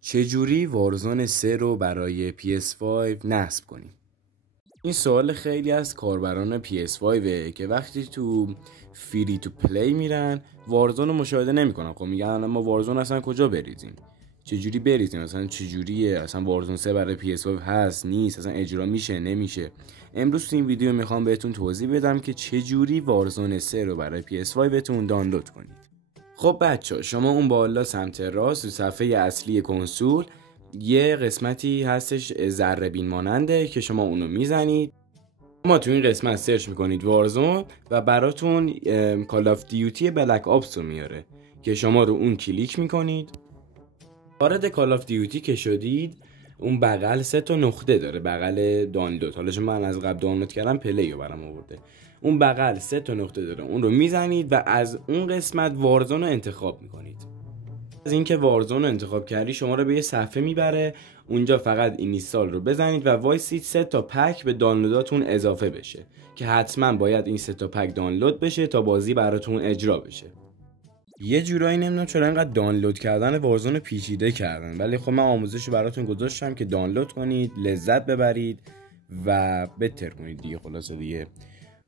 چجوری وارزون 3 رو برای PS5 نصب کنیم؟ این سوال خیلی از کاربران PS5 که وقتی تو فری تو پلی میرن وارزون رو مشاهده نمیکنن. خب میگن ما وارزون اصلا کجا بریزیم؟ چجوری بریزیم؟ اصلا چجوریه؟ اصلا وارزون 3 برای PS5 هست نیست؟ اصلا اجرا میشه نمیشه؟ امروز تو این ویدیو میخوام بهتون توضیح بدم که چجوری وارزون 3 رو برای PS5 بهتون دانلود کنید. خب بچه شما اون بالا سمت راست تو صفحه اصلی کنسول یه قسمتی هستش ذره بین ماننده که شما اونو میزنید. ما تو این قسمت سرچ میکنید وارزون و براتون کال آف دیوتی بلک آپس رو میاره که شما رو اون کلیک میکنید. وارد کال آف دیوتی که شدید اون بغل 3 تا نقطه داره بغل دانلود. حالا چون من از قبل دانلود کردم پلی رو برام آورده. اون بغل 3 تا نقطه داره، اون رو میزنید و از اون قسمت وارزون رو انتخاب میکنید. از اینکه وارزون رو انتخاب کردی شما رو به یه صفحه میبره. اونجا فقط اینستال رو بزنید و وایسید 3 تا پک به دانلوداتون اضافه بشه که حتما باید این 3 تا پک دانلود بشه تا بازی براتون اجرا بشه. یه جورایی نمیدونم چرا اینقدر دانلود کردن وارزون پیچیده کردن، ولی خب من آموزشو براتون گذاشتم که دانلود کنید، لذت ببرید و بهتر کنید دیگه. خلاصه دیگه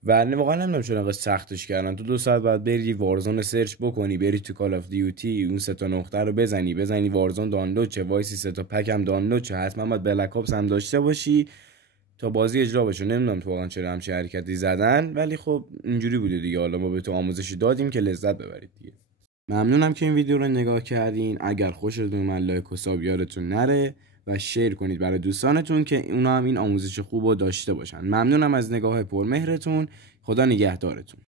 و واقعا نمیدونم چرا انقدر سختش کردن. تو 2 ساعت بعد بری وارزون سرچ بکنی، بری تو کال آف دیوتی اون 3 تا نقطه رو بزنی وارزون دانلود چه، وایسی 3 تا پک هم دانلود چه، حتما باید بلک آپس هم داشته باشی تا بازی اجرا بشه. نمیدونم تو واقعا چرا همچین حرکتی زدن، ولی خب اینجوری بوده دیگه. حالا ما به تو آموزشی دادیم که لذت ببرید دیگه. ممنونم که این ویدیو رو نگاه کردین. اگر خوشتون اومد لایک و ساب یادتون نره و شیر کنید برای دوستانتون که اونا هم این آموزش خوب رو داشته باشن. ممنونم از نگاه پرمهرتون. خدا نگهدارتون.